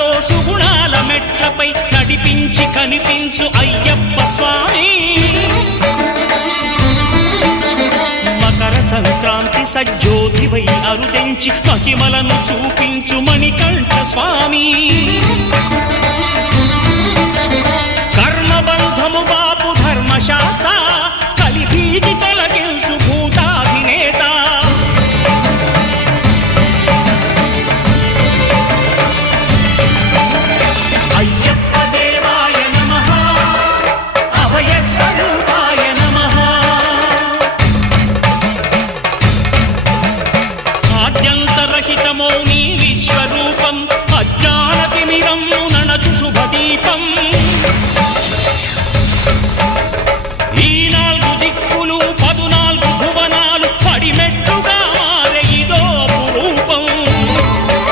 సుఖాలతో సుగుణాల మెట్లపై నడిపించి కనిపించు అయ్యప్ప స్వామి. మకర సంక్రాంతి సజ్జోతివై అరుదెంచి మహిమలను చూపించు మణికంఠ స్వామి. కర్మబంధము బాపు ధర్మశాస్త్ర